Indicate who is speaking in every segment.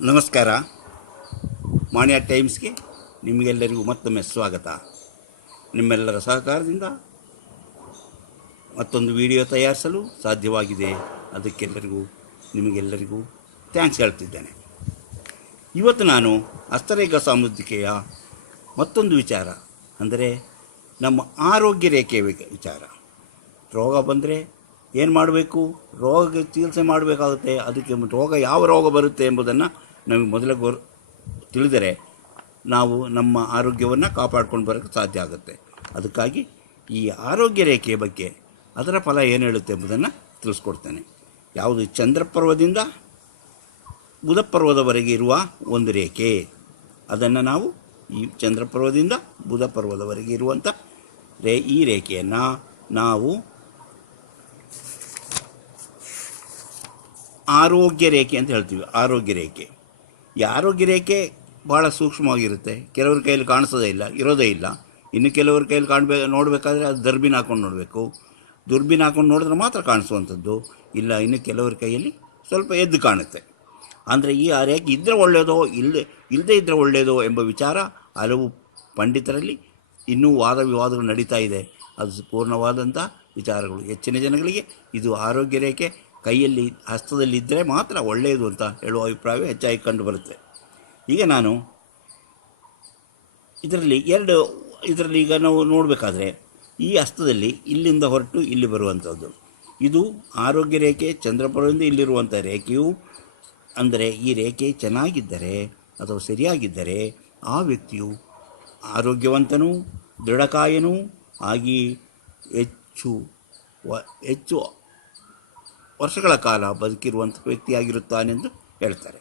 Speaker 1: ನಮಸ್ಕಾರ. ಮಾನ್ಯ ಟೈಮ್ಸ್ಗೆ ನಿಮಗೆಲ್ಲರಿಗೂ ಮತ್ತೊಮ್ಮೆ ಸ್ವಾಗತ. ನಿಮ್ಮೆಲ್ಲರ ಸಹಕಾರದಿಂದ ಮತ್ತೊಂದು ವಿಡಿಯೋ ತಯಾರಿಸಲು ಸಾಧ್ಯವಾಗಿದೆ. ಅದಕ್ಕೆಲ್ಲರಿಗೂ, ನಿಮಗೆಲ್ಲರಿಗೂ ಥ್ಯಾಂಕ್ಸ್ ಹೇಳ್ತಿದ್ದೇನೆ. ಇವತ್ತು ನಾನು ಅಸ್ತರೇಖ ಸಾಮುದ್ರಿಕೆಯ ಮತ್ತೊಂದು ವಿಚಾರ, ಅಂದರೆ ನಮ್ಮ ಆರೋಗ್ಯ ರೇಖೆಯ ವಿಚಾರ. ರೋಗ ಬಂದರೆ ಏನು ಮಾಡಬೇಕು? ರೋಗಕ್ಕೆ ಚಿಕಿತ್ಸೆ ಮಾಡಬೇಕಾಗುತ್ತೆ. ಅದಕ್ಕೆ ರೋಗ ಯಾವ ರೋಗ ಬರುತ್ತೆ ಎಂಬುದನ್ನು ನಮಗೆ ಮೊದಲ ಗೊರ್ ತಿಳಿದರೆ ನಾವು ನಮ್ಮ ಆರೋಗ್ಯವನ್ನು ಕಾಪಾಡ್ಕೊಂಡು ಬರೋಕ್ಕೆ ಸಾಧ್ಯ ಆಗುತ್ತೆ. ಅದಕ್ಕಾಗಿ ಈ ಆರೋಗ್ಯ ರೇಖೆಯ ಬಗ್ಗೆ ಅದರ ಫಲ ಏನು ಹೇಳುತ್ತೆ ಎಂಬುದನ್ನು ತಿಳಿಸ್ಕೊಡ್ತೇನೆ. ಯಾವುದು ಚಂದ್ರಪರ್ವದಿಂದ ಬುಧಪರ್ವದವರೆಗೆ ಇರುವ ಒಂದು ರೇಖೆ. ಅದನ್ನು ನಾವು ಈ ಚಂದ್ರಪರ್ವದಿಂದ ಬುಧಪರ್ವದವರೆಗೆ ಇರುವಂಥ ರೇ, ಈ ರೇಖೆಯನ್ನು ನಾವು ಆರೋಗ್ಯ ರೇಖೆ ಅಂತ ಹೇಳ್ತೀವಿ. ಆರೋಗ್ಯ ರೇಖೆ. ಈ ಆರೋಗ್ಯ ರೇಖೆ ಭಾಳ ಸೂಕ್ಷ್ಮವಾಗಿರುತ್ತೆ. ಕೆಲವ್ರ ಕೈಯಲ್ಲಿ ಕಾಣಿಸೋದೇ ಇಲ್ಲ, ಇರೋದೇ ಇಲ್ಲ. ಇನ್ನು ಕೆಲವ್ರ ಕೈಯಲ್ಲಿ ಕಾಣಬೇಕು ನೋಡಬೇಕಾದ್ರೆ ಅದು ದರ್ಬಿನ ಹಾಕೊಂಡು ನೋಡಬೇಕು. ದುರ್ಬಿನ ಹಾಕೊಂಡು ನೋಡಿದ್ರೆ ಮಾತ್ರ ಕಾಣಿಸುವಂಥದ್ದು. ಇಲ್ಲ, ಇನ್ನು ಕೆಲವ್ರ ಕೈಯಲ್ಲಿ ಸ್ವಲ್ಪ ಎದ್ದು ಕಾಣುತ್ತೆ. ಅಂದರೆ ಈ ಆ ರೇಖೆ ಇದ್ದರೆ ಒಳ್ಳೆಯದೋ ಇಲ್ಲದೆ ಇಲ್ಲದೇ ಇದ್ದರೆ ಒಳ್ಳೆಯದೋ ಎಂಬ ವಿಚಾರ ಹಲವು ಪಂಡಿತರಲ್ಲಿ ಇನ್ನೂ ವಾದ ವಿವಾದಗಳು ನಡೀತಾ ಇದೆ. ಅದು ಪೂರ್ಣವಾದಂಥ ವಿಚಾರಗಳು. ಹೆಚ್ಚಿನ ಜನಗಳಿಗೆ ಇದು ಆರೋಗ್ಯ ರೇಖೆ ಕೈಯಲ್ಲಿ ಹಸ್ತದಲ್ಲಿದ್ದರೆ ಮಾತ್ರ ಒಳ್ಳೆಯದು ಅಂತ ಹೇಳುವ ಅಭಿಪ್ರಾಯವೇ ಹೆಚ್ಚಾಗಿ ಕಂಡುಬರುತ್ತೆ ಈಗ ನಾನು ಇದರಲ್ಲಿ ಎರಡು, ಇದರಲ್ಲಿ ಈಗ ನಾವು ನೋಡಬೇಕಾದ್ರೆ ಈ ಹಸ್ತದಲ್ಲಿ ಇಲ್ಲಿಂದ ಹೊರಟು ಇಲ್ಲಿ ಬರುವಂಥದ್ದು. ಇದು ಆರೋಗ್ಯ ರೇಖೆ, ಚಂದ್ರಪುರದಿಂದ ಇಲ್ಲಿರುವಂಥ ರೇಖೆಯು, ಅಂದರೆ ಈ ರೇಖೆ ಚೆನ್ನಾಗಿದ್ದರೆ ಅಥವಾ ಸರಿಯಾಗಿದ್ದರೆ ಆ ವ್ಯಕ್ತಿಯು ಆರೋಗ್ಯವಂತನೂ, ದೃಢಕಾಯನೂ ಆಗಿ ಹೆಚ್ಚು ಹೆಚ್ಚು ವರ್ಷಗಳ ಕಾಲ ಬದುಕಿರುವಂಥ ವ್ಯಕ್ತಿಯಾಗಿರುತ್ತಾನೆಂದು ಹೇಳ್ತಾರೆ.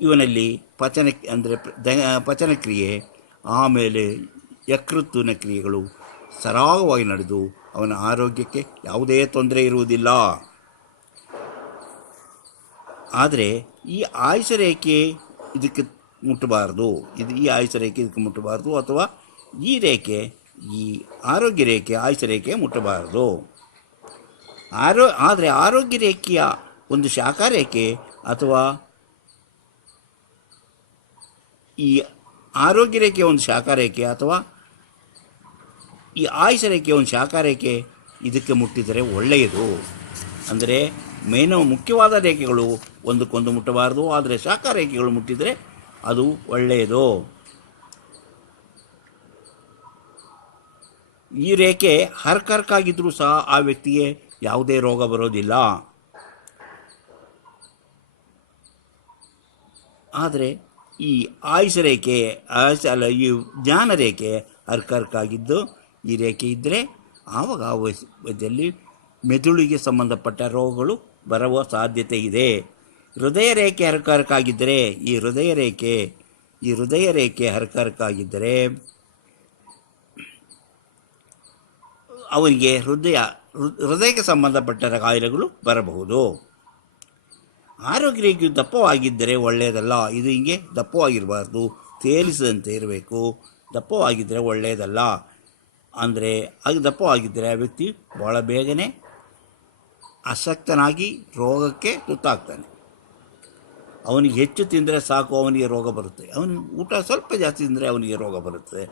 Speaker 1: ಇವನಲ್ಲಿ ಪಚನ ಅಂದರೆ ಪಚನಕ್ರಿಯೆ, ಆಮೇಲೆ ಯಕೃತ್ತಿನ ಕ್ರಿಯೆಗಳು ಸರಾಗವಾಗಿ ನಡೆದು ಅವನ ಆರೋಗ್ಯಕ್ಕೆ ಯಾವುದೇ ತೊಂದರೆ ಇರುವುದಿಲ್ಲ. ಆದರೆ ಈ ಆಯುಷ ರೇಖೆ ಇದಕ್ಕೆ ಮುಟ್ಟಬಾರ್ದು. ಇದು ಈ ಆಯುಷ ರೇಖೆ ಇದಕ್ಕೆ ಮುಟ್ಟಬಾರ್ದು ಅಥವಾ ಈ ರೇಖೆ, ಈ ಆರೋಗ್ಯ ರೇಖೆ, ಆಯುಷ ರೇಖೆ ಮುಟ್ಟಬಾರದು. ಆರೋ, ಆದರೆ ಆರೋಗ್ಯ ರೇಖೆಯ ಒಂದು ಶಾಖಾ ರೇಖೆ ಅಥವಾ ಈ ಆರೋಗ್ಯ ರೇಖೆಯ ಒಂದು ಶಾಖಾ ರೇಖೆ ಅಥವಾ ಈ ಆಯುಷ ರೇಖೆಯ ಒಂದು ಶಾಖಾ ರೇಖೆ ಇದಕ್ಕೆ ಮುಟ್ಟಿದರೆ ಒಳ್ಳೆಯದು. ಅಂದರೆ ಮೇನ ಮುಖ್ಯವಾದ ರೇಖೆಗಳು ಒಂದಕ್ಕೊಂದು ಮುಟ್ಟಬಾರದು, ಆದರೆ ಶಾಖಾ ರೇಖೆಗಳು ಮುಟ್ಟಿದರೆ ಅದು ಒಳ್ಳೆಯದು. ಈ ರೇಖೆ ಹರ್ಕರ್ಕಾಗಿದ್ದರೂ ಸಹ ಆ ವ್ಯಕ್ತಿಗೆ ಯಾವುದೇ ರೋಗ ಬರೋದಿಲ್ಲ. ಆದರೆ ಈ ಆಯುಷ ರೇಖೆ, ಆಯುಷ ಅಲ್ಲ, ಈ ಜ್ಞಾನ ರೇಖೆ ಹರ್ಕರ್ಕಾಗಿದ್ದು, ಈ ರೇಖೆ ಇದ್ದರೆ ಆವಾಗ ಆ ವಯಸ್ಸಲ್ಲಿ ಮೆದುಳಿಗೆ ಸಂಬಂಧಪಟ್ಟ ರೋಗಗಳು ಬರುವ ಸಾಧ್ಯತೆ ಇದೆ. ಹೃದಯ ರೇಖೆ ಹರ್ಕರ್ಕಾಗಿದ್ದರೆ ಈ ಹೃದಯ ರೇಖೆ, ಈ ಹೃದಯ ರೇಖೆ ಹರ್ಕರ್ಕಾಗಿದ್ದರೆ ಅವರಿಗೆ ಹೃದಯ ಹೃದಯಕ್ಕೆ ಸಂಬಂಧಪಟ್ಟ ಕಾಯಿಲೆಗಳು ಬರಬಹುದು. ಆರೋಗ್ಯ ದಪ್ಪವಾಗಿದ್ದರೆ ಒಳ್ಳೆಯದಲ್ಲ. ಇದು ಹಿಂಗೆ ದಪ್ಪವಾಗಿರಬಾರ್ದು. ತೇಲಿಸದಂತೆ ಇರಬೇಕು. ದಪ್ಪವಾಗಿದ್ದರೆ ಒಳ್ಳೆಯದಲ್ಲ. ಅಂದರೆ ಅದು ದಪ್ಪವಾಗಿದ್ದರೆ ಆ ವ್ಯಕ್ತಿ ಭಾಳ ಬೇಗನೆ ಅಸಕ್ತನಾಗಿ ರೋಗಕ್ಕೆ ತುತ್ತಾಗ್ತಾನೆ. ಅವನಿಗೆ ಹೆಚ್ಚು ತಿಂದರೆ ಸಾಕು, ಅವನಿಗೆ ರೋಗ ಬರುತ್ತೆ. ಅವನು ಊಟ ಸ್ವಲ್ಪ ಜಾಸ್ತಿ ತಿಂದರೆ ಅವನಿಗೆ ರೋಗ ಬರುತ್ತೆ.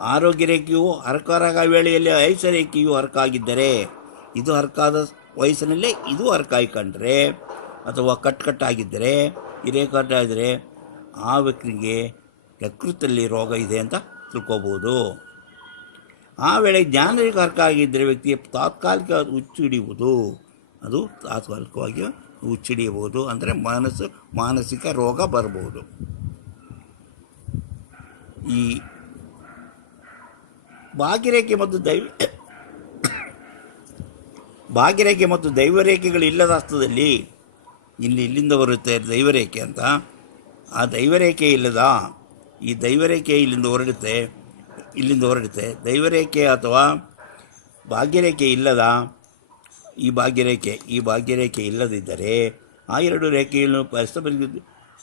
Speaker 1: ಆರೋಗ್ಯ ರೇಖೆಯು ಹರಕರಾಗ ವೇಳೆಯಲ್ಲಿ ಐಸ ರೇಖೆಯು ಹರಕಾಗಿದ್ದರೆ ಇದು ಹರ್ಕಾದ ವಯಸ್ಸಿನಲ್ಲೇ ಇದು ಹರ್ಕಾಯಿ ಕಂಡ್ರೆ ಅಥವಾ ಕಟ್ ಹಿರೇಕಟ್ಟಾಗಿದ್ದರೆ ಹಿರೇ ಕಟ್ಟಾಗಿದ್ದರೆ ಆ ವ್ಯಕ್ತಿಗೆ ಯಕೃತಲ್ಲಿ ರೋಗ ಇದೆ ಅಂತ ತಿಳ್ಕೊಬೋದು. ಆ ವೇಳೆ ಜ್ಞಾನರಿಗೆ ಹರ್ಕ ಆಗಿದ್ದರೆ ವ್ಯಕ್ತಿಯ ತಾತ್ಕಾಲಿಕ ಹುಚ್ಚು ಹಿಡಿಯುವುದು, ಅದು ತಾತ್ಕಾಲಿಕವಾಗಿ ಹುಚ್ಚಿಡಿಯಬಹುದು ಅಂದರೆ ಮನಸ್ಸು ಮಾನಸಿಕ ರೋಗ ಬರಬಹುದು. ಈ ಭಾಗ್ಯರೇಖೆ ಮತ್ತು ದೈವ ಭಾಗ್ಯರೇಖೆ ಮತ್ತು ದೈವರೇಖೆಗಳು ಇಲ್ಲದ ಅರ್ಥದಲ್ಲಿ ಇಲ್ಲಿ ಇಲ್ಲಿಂದ ಬರುತ್ತೆ ದೈವರೇಖೆ ಅಂತ. ಆ ದೈವರೇಖೆ ಇಲ್ಲದ, ಈ ದೈವರೇಖೆ ಇಲ್ಲಿಂದ ಹೊರಡುತ್ತೆ ಇಲ್ಲಿಂದ ಹೊರಡುತ್ತೆ. ದೈವರೇಖೆ ಅಥವಾ ಭಾಗ್ಯರೇಖೆ ಇಲ್ಲದ, ಈ ಭಾಗ್ಯರೇಖೆ ಈ ಭಾಗ್ಯರೇಖೆ ಇಲ್ಲದಿದ್ದರೆ ಆ ಎರಡು ರೇಖೆಗಳನ್ನು ಪರಿಸ್ಥಿತಿ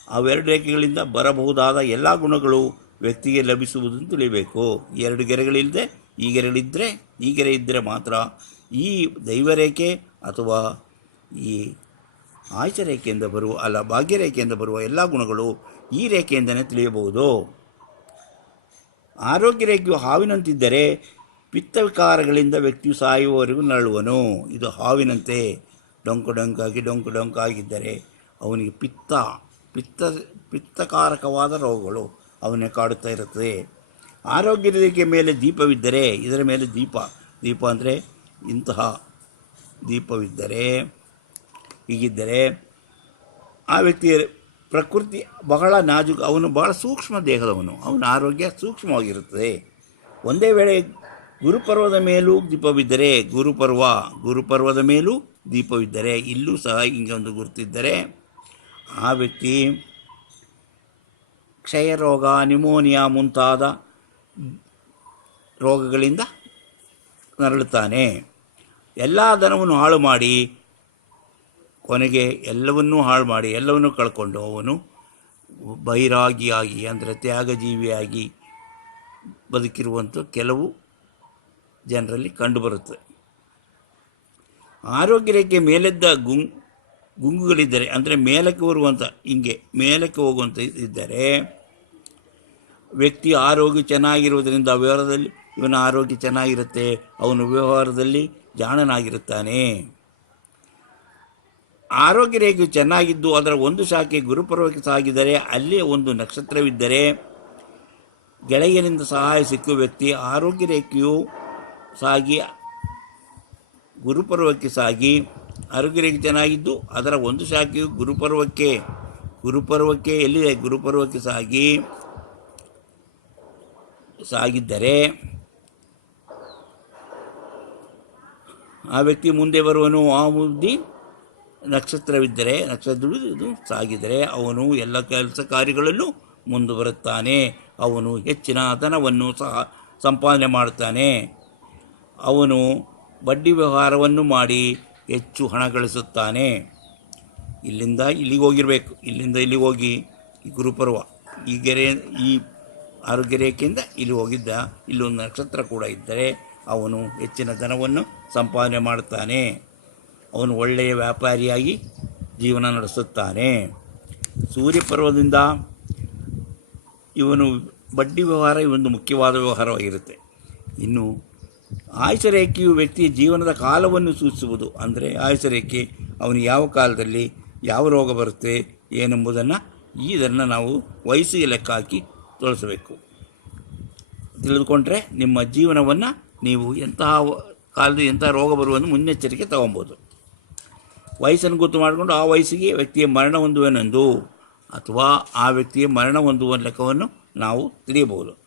Speaker 1: ಅವೆರಡು ರೇಖೆಗಳಿಂದ ಬರಬಹುದಾದ ಎಲ್ಲ ಗುಣಗಳು ವ್ಯಕ್ತಿಗೆ ಲಭಿಸುವುದನ್ನು ತಿಳಿಬೇಕು. ಎರಡು ಗೆರೆಗಳಿಲ್ಲದೆ, ಈ ಗೆರೆಗಳಿದ್ದರೆ ಈ ಗೆರೆ ಇದ್ದರೆ ಮಾತ್ರ ಈ ದೈವರೇಖೆ ಅಥವಾ ಈ ಆಯ್ಚರೇಖೆಯಿಂದ ಬರುವ, ಅಲ್ಲ, ಭಾಗ್ಯರೇಖೆಯಿಂದ ಬರುವ ಎಲ್ಲ ಗುಣಗಳು ಈ ರೇಖೆಯಿಂದಲೇ ತಿಳಿಯಬಹುದು. ಆರೋಗ್ಯ ರೇಖೆಯು ಹಾವಿನಂತಿದ್ದರೆ ಪಿತ್ತವಿಕಾರಗಳಿಂದ ವ್ಯಕ್ತಿಯು ಸಾಯುವವರೆಗೂ ನರಳುವನು. ಇದು ಹಾವಿನಂತೆ ಡೊಂಕು ಡೊಂಕಾಗಿ ಡೊಂಕು ಡೊಂಕಾಗಿದ್ದರೆ ಅವನಿಗೆ ಪಿತ್ತ ಪಿತ್ತ, ಪಿತ್ತಕಾರಕವಾದ ರೋಗಗಳು ಅವನೇ ಕಾಡುತ್ತಾ ಇರುತ್ತದೆ. ಆರೋಗ್ಯ ರೇಖೆಯ ಮೇಲೆ ದೀಪವಿದ್ದರೆ ಇದರ ಮೇಲೆ ದೀಪ ದೀಪ ಅಂದರೆ ಇಂತಹ ದೀಪವಿದ್ದರೆ, ಹೀಗಿದ್ದರೆ ಆ ವ್ಯಕ್ತಿಯ ಪ್ರಕೃತಿ ಬಹಳ ನಾಜೂಕು, ಅವನು ಬಹಳ ಸೂಕ್ಷ್ಮ ದೇಹದವನು, ಅವನ ಆರೋಗ್ಯ ಸೂಕ್ಷ್ಮವಾಗಿರುತ್ತದೆ. ಒಂದೇ ವೇಳೆ ಗುರುಪರ್ವದ ಮೇಲೂ ದೀಪವಿದ್ದರೆ, ಗುರುಪರ್ವ, ಗುರುಪರ್ವದ ಮೇಲೂ ದೀಪವಿದ್ದರೆ, ಇಲ್ಲೂ ಸಹ ಹಿಂಗೆ ಒಂದು ಗುರುತಿದ್ದರೆ, ಆ ವ್ಯಕ್ತಿ ಕ್ಷಯರೋಗ, ನಿಮೋನಿಯಾ ಮುಂತಾದ ರೋಗಗಳಿಂದ ನರಳುತ್ತಾನೆ. ಎಲ್ಲ ಧನವನ್ನು ಹಾಳು ಮಾಡಿ, ಕೊನೆಗೆ ಎಲ್ಲವನ್ನೂ ಹಾಳು ಮಾಡಿ, ಎಲ್ಲವನ್ನೂ ಕಳ್ಕೊಂಡು ಅವನು ಬೈರಾಗಿಯಾಗಿ ಅಂದರೆ ತ್ಯಾಗಜೀವಿಯಾಗಿ ಬದುಕಿರುವಂಥ ಕೆಲವು ಜನರಲ್ಲಿ ಕಂಡುಬರುತ್ತೆ. ಆರೋಗ್ಯ ರೇಖೆ ಮೇಲೆದ್ದ ಗುಂಗ್ ಗುಂಗುಗಳಿದ್ದರೆ, ಅಂದರೆ ಮೇಲಕ್ಕೆ ಬರುವಂಥ ಹಿಂಗೆ ಮೇಲಕ್ಕೆ ಹೋಗುವಂಥ ಇದ್ದರೆ ವ್ಯಕ್ತಿ ಆರೋಗ್ಯ ಚೆನ್ನಾಗಿರುವುದರಿಂದ, ವ್ಯವಹಾರದಲ್ಲಿ ಇವನ ಆರೋಗ್ಯ ಚೆನ್ನಾಗಿರುತ್ತೆ, ಅವನು ವ್ಯವಹಾರದಲ್ಲಿ ಜಾಣನಾಗಿರುತ್ತಾನೆ. ಆರೋಗ್ಯ ರೇಖೆ ಚೆನ್ನಾಗಿದ್ದು ಅದರ ಒಂದು ಶಾಖೆ ಗುರುಪರ್ವಕ್ಕೆ ಸಾಗಿದರೆ ಅಲ್ಲೇ ಒಂದು ನಕ್ಷತ್ರವಿದ್ದರೆ ಗೆಳೆಯನಿಂದ ಸಹಾಯ ಸಿಕ್ಕುವ ವ್ಯಕ್ತಿ ಆರೋಗ್ಯ ರೇಖೆಯು ಸಾಗಿ ಗುರುಪರ್ವಕ್ಕೆ ಸಾಗಿ ಆರೋಗ್ಯ ರೇಖೆ ಚೆನ್ನಾಗಿದ್ದು ಅದರ ಒಂದು ಶಾಖೆಯು ಗುರುಪರ್ವಕ್ಕೆ ಗುರುಪರ್ವಕ್ಕೆ ಎಲ್ಲಿದೆ? ಗುರುಪರ್ವಕ್ಕೆ ಸಾಗಿ, ಸಾಗಿದ್ದರೆ ಆ ವ್ಯಕ್ತಿ ಮುಂದೆ ಬರುವನು, ಆ ಬುದ್ಧಿ ನಕ್ಷತ್ರವಿದ್ದರೆ ನಕ್ಷತ್ರ ಇದು ಸಾಗಿದರೆ ಅವನು ಎಲ್ಲ ಕೆಲಸ ಕಾರ್ಯಗಳಲ್ಲೂ ಮುಂದೆ ಬರುತ್ತಾನೆ. ಅವನು ಹೆಚ್ಚಿನ ಧನವನ್ನು ಸಹ ಸಂಪಾದನೆ ಮಾಡುತ್ತಾನೆ. ಅವನು ಬಡ್ಡಿ ವ್ಯವಹಾರವನ್ನು ಮಾಡಿ ಹೆಚ್ಚು ಹಣ ಗಳಿಸುತ್ತಾನೆ. ಇಲ್ಲಿಂದ ಇಲ್ಲಿಗೆ ಹೋಗಿರಬೇಕು. ಇಲ್ಲಿಂದ ಇಲ್ಲಿಗೆ ಹೋಗಿ ಈ ಗುರುಪರ್ವ, ಈ ಗೆರೆ, ಈ ಆರೋಗ್ಯ ರೇಖೆಯಿಂದ ಇಲ್ಲಿ ಹೋಗಿದ್ದ, ಇಲ್ಲೊಂದು ನಕ್ಷತ್ರ ಕೂಡ ಇದ್ದರೆ ಅವನು ಹೆಚ್ಚಿನ ಧನವನ್ನು ಸಂಪಾದನೆ ಮಾಡುತ್ತಾನೆ. ಅವನು ಒಳ್ಳೆಯ ವ್ಯಾಪಾರಿಯಾಗಿ ಜೀವನ ನಡೆಸುತ್ತಾನೆ. ಸೂರ್ಯಪರ್ವದಿಂದ ಇವನು ಬಡ್ಡಿ ವ್ಯವಹಾರ ಇವೊಂದು ಮುಖ್ಯವಾದ ವ್ಯವಹಾರವಾಗಿರುತ್ತೆ. ಇನ್ನು ಆಯುಷ ರೇಖೆಯು ವ್ಯಕ್ತಿಯ ಜೀವನದ ಕಾಲವನ್ನು ಸೂಚಿಸುವುದು. ಅಂದರೆ ಆಯುಷ ರೇಖೆ ಅವನು ಯಾವ ಕಾಲದಲ್ಲಿ ಯಾವ ರೋಗ ಬರುತ್ತೆ, ಏನೆಂಬುದನ್ನು ಇದನ್ನು ನಾವು ವಯಸ್ಸಿಗೆ ಲೆಕ್ಕ ಹಾಕಿ ತೋರಿಸಬೇಕು. ತಿಳಿದುಕೊಂಡ್ರೆ ನಿಮ್ಮ ಜೀವನವನ್ನು ನೀವು ಎಂತಹ ಕಾಲದ ಎಂಥ ರೋಗ ಬರುವಂದು ಮುನ್ನೆಚ್ಚರಿಕೆ ತಗೊಬೋದು. ವಯಸ್ಸನ್ನು ಗೊತ್ತು ಮಾಡಿಕೊಂಡು ಆ ವಯಸ್ಸಿಗೆ ವ್ಯಕ್ತಿಯ ಮರಣ ಹೊಂದುವನೆಂದು ಅಥವಾ ಆ ವ್ಯಕ್ತಿಯ ಮರಣ ಹೊಂದುವ ಲೆಕ್ಕವನ್ನು ನಾವು ತಿಳಿಯಬಹುದು.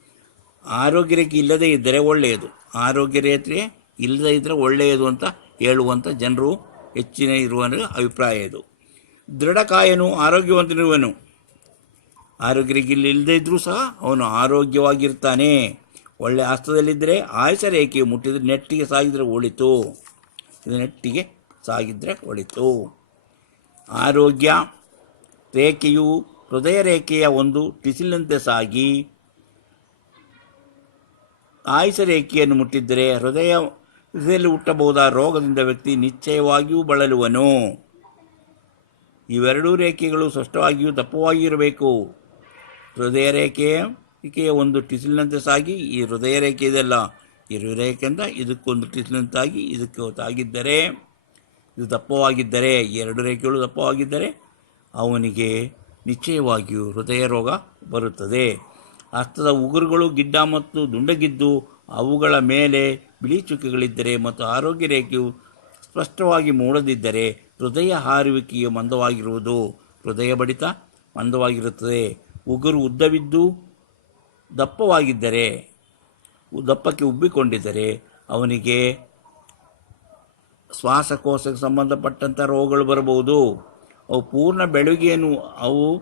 Speaker 1: ಆರೋಗ್ಯ ರೇಖೆ ಇಲ್ಲದೇ ಇದ್ದರೆ ಒಳ್ಳೆಯದು. ಆರೋಗ್ಯ ರೇಖೆ ಇಲ್ಲದೇ ಇದ್ದರೆ ಒಳ್ಳೆಯದು ಅಂತ ಹೇಳುವಂಥ ಜನರು ಹೆಚ್ಚಿನ ಇರುವ ಅಭಿಪ್ರಾಯ ಇದು. ದೃಢಕಾಯನು ಆರೋಗ್ಯವಂತನಿರುವನು. ಆರೋಗ್ಯ ರೇಖೆ ಇಲ್ಲಿ ಇಲ್ಲದೇ ಇದ್ದರೂ ಸಹ ಅವನು ಆರೋಗ್ಯವಾಗಿರ್ತಾನೆ. ಒಳ್ಳೆಯ ಹಸ್ತದಲ್ಲಿದ್ದರೆ ಆಯಸ ರೇಖೆಯು ಮುಟ್ಟಿದರೆ ನೆಟ್ಟಿಗೆ ಸಾಗಿದರೆ ಒಳಿತು. ಇದು ನೆಟ್ಟಿಗೆ ಸಾಗಿದರೆ ಒಳಿತು. ಆರೋಗ್ಯ ರೇಖೆಯು ಹೃದಯ ರೇಖೆಯ ಒಂದು ಟಿಸಿಲಿನಂತೆ ಸಾಗಿ. ಆಯುಷ ರೇಖೆಯನ್ನು ಮುಟ್ಟಿದ್ದರೆ ಹೃದಯ ಹೃದಯದಲ್ಲಿ ಹುಟ್ಟಬಹುದಾದ ರೋಗದಿಂದ ವ್ಯಕ್ತಿ ನಿಶ್ಚಯವಾಗಿಯೂ ಬಳಲುವನು. ಇವೆರಡೂ ರೇಖೆಗಳು ಸ್ಪಷ್ಟವಾಗಿಯೂ ದಪ್ಪವಾಗಿಯೂ ಇರಬೇಕು. ಹೃದಯ ರೇಖೆಯ ರೇಖೆಯ ಒಂದು ಟಿಸಿಲಿನಂತೆ ಸಾಗಿ, ಈ ಹೃದಯ ರೇಖೆ ಇದೆಲ್ಲ ಈ ಹೃದಯ ರೇಖೆಯಿಂದ ಇದಕ್ಕೊಂದು ಟಿಸಿಲಿನಂತಾಗಿ ಇದಕ್ಕೆ ತಾಗಿದ್ದರೆ ಇದು ದಪ್ಪವಾಗಿದ್ದರೆ ಎರಡು ರೇಖೆಗಳು ದಪ್ಪವಾಗಿದ್ದರೆ, ಅವನಿಗೆ ನಿಶ್ಚಯವಾಗಿಯೂ ಹೃದಯ ರೋಗ ಬರುತ್ತದೆ. ಹಸ್ತದ ಉಗುರುಗಳು ಗಿಡ್ಡ ಮತ್ತು ದುಂಡಗಿದ್ದು, ಅವುಗಳ ಮೇಲೆ ಬಿಳಿ ಚುಕ್ಕೆಗಳಿದ್ದರೆ ಮತ್ತು ಆರೋಗ್ಯ ರೇಖೆಯು ಸ್ಪಷ್ಟವಾಗಿ ಮೂಡದಿದ್ದರೆ ಹೃದಯ ಹಾರುವಿಕೆಯು ಮಂದವಾಗಿರುವುದು. ಹೃದಯ ಬಡಿತ ಮಂದವಾಗಿರುತ್ತದೆ. ಉಗುರು ಉದ್ದವಿದ್ದು ದಪ್ಪವಾಗಿದ್ದರೆ, ದಪ್ಪಕ್ಕೆ ಉಬ್ಬಿಕೊಂಡಿದ್ದರೆ ಅವನಿಗೆ ಶ್ವಾಸಕೋಶಕ್ಕೆ ಸಂಬಂಧಪಟ್ಟಂಥ ರೋಗಗಳು ಬರಬಹುದು. ಅವು ಪೂರ್ಣ ಬೆಳವಣಿಗೆಯನ್ನು, ಅವು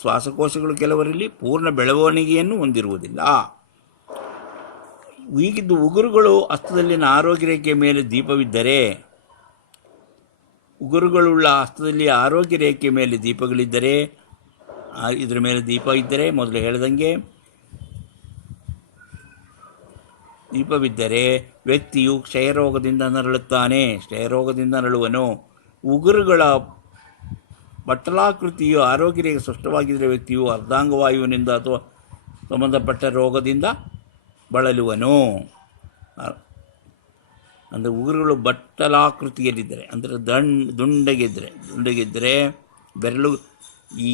Speaker 1: ಶ್ವಾಸಕೋಶಗಳು ಕೆಲವರಲ್ಲಿ ಪೂರ್ಣ ಬೆಳವಣಿಗೆಯನ್ನು ಹೊಂದಿರುವುದಿಲ್ಲ. ಈಗಿದ್ದು ಉಗುರುಗಳು ಹಸ್ತದಲ್ಲಿನ ಆರೋಗ್ಯ ರೇಖೆಯ ಮೇಲೆ ದೀಪವಿದ್ದರೆ, ಉಗುರುಗಳುಳ್ಳ ಹಸ್ತದಲ್ಲಿ ಆರೋಗ್ಯ ರೇಖೆಯ ಮೇಲೆ ದೀಪಗಳಿದ್ದರೆ ಇದರ ಮೇಲೆ ದೀಪ ಇದ್ದರೆ ಮೊದಲು ಹೇಳ್ದಂಗೆ, ದೀಪವಿದ್ದರೆ ವ್ಯಕ್ತಿಯು ಕ್ಷಯರೋಗದಿಂದ ನರಳುತ್ತಾನೆ. ಕ್ಷಯರೋಗದಿಂದ ನರಳುವನು. ಉಗುರುಗಳ ಬಟ್ಟಲಾಕೃತಿಯು ಆರೋಗ್ಯರಿಗೆ ಸ್ಪಷ್ಟವಾಗಿದ್ದರೆ ವ್ಯಕ್ತಿಯು ಅರ್ಧಾಂಗವಾಯುವಿನಿಂದ ಅಥವಾ ಸಂಬಂಧಪಟ್ಟ ರೋಗದಿಂದ ಬಳಲುವನು. ಅಂದರೆ ಉಗುರುಗಳು ಬಟ್ಟಲಾಕೃತಿಯಲ್ಲಿದ್ದರೆ, ಅಂದರೆ ದಂಡ್ ದುಂಡಗಿದ್ದರೆ ದುಂಡಗಿದ್ದರೆ ಬೆರಳು ಈ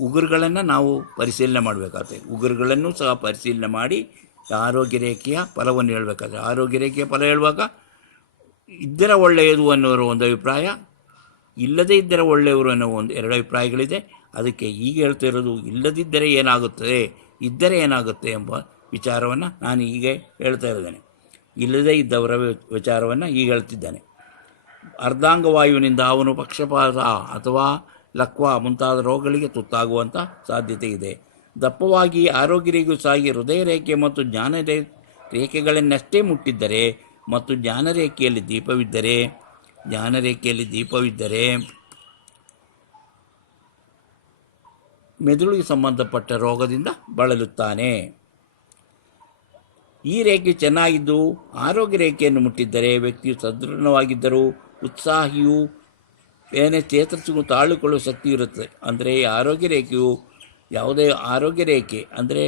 Speaker 1: ಉಗುರುಗಳನ್ನು ನಾವು ಪರಿಶೀಲನೆ ಮಾಡಬೇಕಾಗುತ್ತೆ. ಉಗುರುಗಳನ್ನು ಸಹ ಪರಿಶೀಲನೆ ಮಾಡಿ ಆರೋಗ್ಯ ರೇಖೆಯ ಫಲವನ್ನು ಹೇಳಬೇಕಾದ್ರೆ. ಆರೋಗ್ಯ ರೇಖೆಯ ಫಲ ಹೇಳುವಾಗ ಇದ್ದರೆ ಒಳ್ಳೆಯದು ಅನ್ನೋರು ಒಂದು ಅಭಿಪ್ರಾಯ, ಇಲ್ಲದೇ ಇದ್ದರೆ ಒಳ್ಳೆಯವರು ಅನ್ನೋ ಒಂದು ಎರಡು ಅಭಿಪ್ರಾಯಗಳಿದೆ. ಅದಕ್ಕೆ ಈಗ ಹೇಳ್ತಿರೋದು ಇಲ್ಲದಿದ್ದರೆ ಏನಾಗುತ್ತದೆ, ಇದ್ದರೆ ಏನಾಗುತ್ತೆ ಎಂಬ ವಿಚಾರವನ್ನು ನಾನು ಈಗ ಹೇಳ್ತಾ ಇದ್ದೇನೆ. ಇಲ್ಲದೇ ಇದ್ದವರ ವಿಚಾರವನ್ನು ಈಗ ಹೇಳ್ತಿದ್ದಾನೆ. ಅರ್ಧಾಂಗವಾಯುವಿನಿಂದ ಅವನು ಪಕ್ಷಪಾತ ಅಥವಾ ಲಕ್ವ ಮುಂತಾದ ರೋಗಗಳಿಗೆ ತುತ್ತಾಗುವಂಥ ಸಾಧ್ಯತೆ ಇದೆ ದಪ್ಪವಾಗಿ ಆರೋಗ್ಯರಿಗೂ ಸಾಗಿ ಹೃದಯ ರೇಖೆ ಮತ್ತು ಜ್ಞಾನ ರೇಖೆಗಳನ್ನಷ್ಟೇ ಮುಟ್ಟಿದ್ದರೆ ಮತ್ತು ಜ್ಞಾನ ರೇಖೆಯಲ್ಲಿ ದೀಪವಿದ್ದರೆ ಜ್ಞಾನ ರೇಖೆಯಲ್ಲಿ ದೀಪವಿದ್ದರೆ ಮೆದುಳಿಗೆ ಸಂಬಂಧಪಟ್ಟ ರೋಗದಿಂದ ಬಳಲುತ್ತಾನೆ. ಈ ರೇಖೆ ಚೆನ್ನಾಗಿದ್ದು ಆರೋಗ್ಯ ರೇಖೆಯನ್ನು ಮುಟ್ಟಿದ್ದರೆ ವ್ಯಕ್ತಿಯು ಸದೃಢವಾಗಿದ್ದರೂ ಉತ್ಸಾಹಿಯು ಏನೇ ಚೇತರಿಸಿಗೂ ತಾಳಿಕೊಳ್ಳುವ ಶಕ್ತಿ ಇರುತ್ತೆ. ಅಂದರೆ ಈ ಆರೋಗ್ಯ ರೇಖೆಯು ಯಾವುದೇ ಆರೋಗ್ಯ ರೇಖೆ, ಅಂದರೆ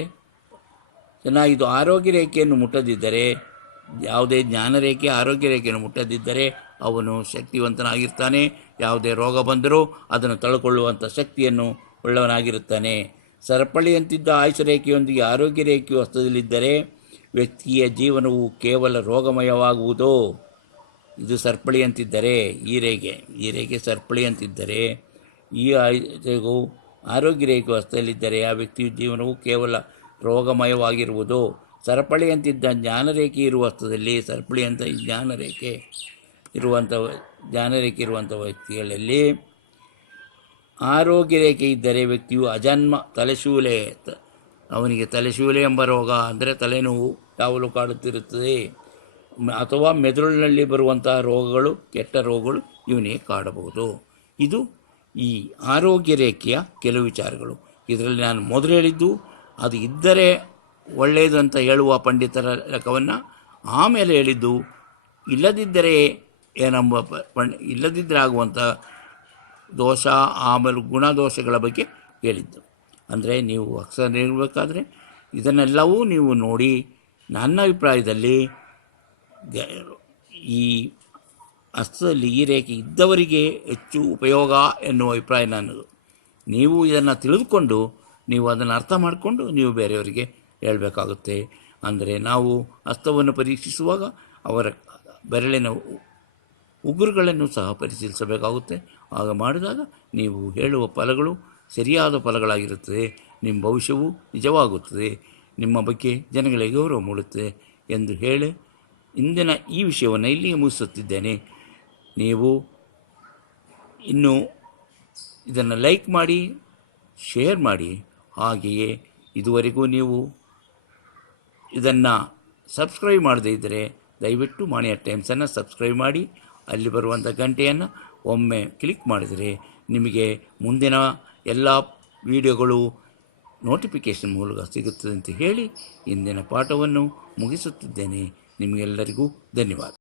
Speaker 1: ಚೆನ್ನಾಗಿದ್ದು ಆರೋಗ್ಯ ರೇಖೆಯನ್ನು ಮುಟ್ಟದಿದ್ದರೆ, ಯಾವುದೇ ಜ್ಞಾನ ರೇಖೆ ಆರೋಗ್ಯ ರೇಖೆಯನ್ನು ಮುಟ್ಟದಿದ್ದರೆ ಅವನು ಶಕ್ತಿವಂತನಾಗಿರ್ತಾನೆ. ಯಾವುದೇ ರೋಗ ಬಂದರೂ ಅದನ್ನು ತಳ್ಕೊಳ್ಳುವಂಥ ಶಕ್ತಿಯನ್ನು ಉಳ್ಳವನಾಗಿರುತ್ತಾನೆ. ಸರಪಳಿಯಂತಿದ್ದ ಆಯುಷ ರೇಖೆಯೊಂದಿಗೆ ಆರೋಗ್ಯ ರೇಖೆಯು ಹಸ್ತದಲ್ಲಿದ್ದರೆ ವ್ಯಕ್ತಿಯ ಜೀವನವು ಕೇವಲ ರೋಗಮಯವಾಗುವುದು. ಇದು ಸರ್ಪಳಿ ಅಂತಿದ್ದರೆ ಈ ರೇಖೆ ಸರ್ಪಳಿ ಅಂತಿದ್ದರೆ ಈ ಆಯುಧವು ಆರೋಗ್ಯ ರೇಖೆ ಹಸ್ತದಲ್ಲಿದ್ದರೆ ಆ ವ್ಯಕ್ತಿಯ ಜೀವನವು ಕೇವಲ ರೋಗಮಯವಾಗಿರುವುದು. ಸರಪಳಿ ಅಂತಿದ್ದ ಜ್ಞಾನರೇಖೆ ಇರುವ ಹಸ್ತದಲ್ಲಿ ಸರಪಳಿ ಅಂತ ಜ್ಞಾನರೇಖೆ ಇರುವಂಥ ಜ್ಞಾನರೇಖೆ ಇರುವಂಥ ವ್ಯಕ್ತಿಗಳಲ್ಲಿ ಆರೋಗ್ಯ ರೇಖೆ ಇದ್ದರೆ ವ್ಯಕ್ತಿಯು ಅಜನ್ಮ, ತಲೆಶೂಲೆ ಅವನಿಗೆ ತಲೆಶೂಲೆ ಎಂಬ ರೋಗ ಅಂದರೆ ತಲೆನೋವು ಯಾವಲು ಕಾಡುತ್ತಿರುತ್ತದೆ. ಅಥವಾ ಮೆದುಳಿನಲ್ಲಿ ಬರುವಂತಹ ರೋಗಗಳು, ಕೆಟ್ಟ ರೋಗಗಳು ಇವನಿಗೆ ಕಾಡಬಹುದು. ಇದು ಈ ಆರೋಗ್ಯ ರೇಖೆಯ ಕೆಲವು ವಿಚಾರಗಳು. ಇದರಲ್ಲಿ ನಾನು ಮೊದಲು ಹೇಳಿದ್ದು, ಅದು ಇದ್ದರೆ ಒಳ್ಳೆಯದು ಅಂತ ಹೇಳುವ ಪಂಡಿತರ ಲೆಕ್ಕವನ್ನು ಆಮೇಲೆ ಹೇಳಿದ್ದು, ಇಲ್ಲದಿದ್ದರೆ ಏನೆಂಬ ಪಂಡ್ ಇಲ್ಲದಿದ್ದರೆ ಆಗುವಂಥ ದೋಷ, ಆಮೇಲೆ ಗುಣದೋಷಗಳ ಬಗ್ಗೆ ಹೇಳಿದ್ದು. ಅಂದರೆ ನೀವು ಅಕ್ಷರ ನೀಡಬೇಕಾದ್ರೆ ಇದನ್ನೆಲ್ಲವೂ ನೀವು ನೋಡಿ, ನನ್ನ ಅಭಿಪ್ರಾಯದಲ್ಲಿ ಈ ಹಸ್ತದಲ್ಲಿ ಈ ರೇಖೆ ಇದ್ದವರಿಗೆ ಹೆಚ್ಚು ಉಪಯೋಗ ಎನ್ನುವ ಅಭಿಪ್ರಾಯ ನನ್ನದು. ನೀವು ಇದನ್ನು ತಿಳಿದುಕೊಂಡು ನೀವು ಅದನ್ನು ಅರ್ಥ ಮಾಡಿಕೊಂಡು ನೀವು ಬೇರೆಯವರಿಗೆ ಹೇಳಬೇಕಾಗುತ್ತೆ. ಅಂದರೆ ನಾವು ಹಸ್ತವನ್ನು ಪರೀಕ್ಷಿಸುವಾಗ ಅವರ ಬೆರಳಿನ ಉಗುರುಗಳನ್ನು ಸಹ ಪರಿಶೀಲಿಸಬೇಕಾಗುತ್ತೆ. ಆಗ ಮಾಡಿದಾಗ ನೀವು ಹೇಳುವ ಫಲಗಳು ಸರಿಯಾದ ಫಲಗಳಾಗಿರುತ್ತದೆ. ನಿಮ್ಮ ಭವಿಷ್ಯವು ನಿಜವಾಗುತ್ತದೆ. ನಿಮ್ಮ ಬಗ್ಗೆ ಜನಗಳಿಗೆ ಗೌರವ ಮೂಡುತ್ತದೆ ಎಂದು ಹೇಳಿ ಇಂದಿನ ಈ ವಿಷಯವನ್ನು ಇಲ್ಲಿಗೆ ಮುಗಿಸುತ್ತಿದ್ದೇನೆ. ನೀವು ಇನ್ನು ಇದನ್ನು ಲೈಕ್ ಮಾಡಿ, ಶೇರ್ ಮಾಡಿ. ಹಾಗೆಯೇ ಇದುವರೆಗೂ ನೀವು ಇದನ್ನು ಸಬ್ಸ್ಕ್ರೈಬ್ ಮಾಡದೇ ಇದ್ದರೆ ದಯವಿಟ್ಟು ಮಾಣಿಯ ಟೈಮ್ಸನ್ನು ಸಬ್ಸ್ಕ್ರೈಬ್ ಮಾಡಿ. ಅಲ್ಲಿ ಬರುವಂಥ ಗಂಟೆಯನ್ನು ಒಮ್ಮೆ ಕ್ಲಿಕ್ ಮಾಡಿದರೆ ನಿಮಗೆ ಮುಂದಿನ ಎಲ್ಲ ವಿಡಿಯೋಗಳು ನೋಟಿಫಿಕೇಷನ್ ಮೂಲಕ ಸಿಗುತ್ತದೆ ಅಂತ ಹೇಳಿ ಇಂದಿನ ಪಾಠವನ್ನು ಮುಗಿಸುತ್ತಿದ್ದೇನೆ. ನಿಮಗೆಲ್ಲರಿಗೂ ಧನ್ಯವಾದ.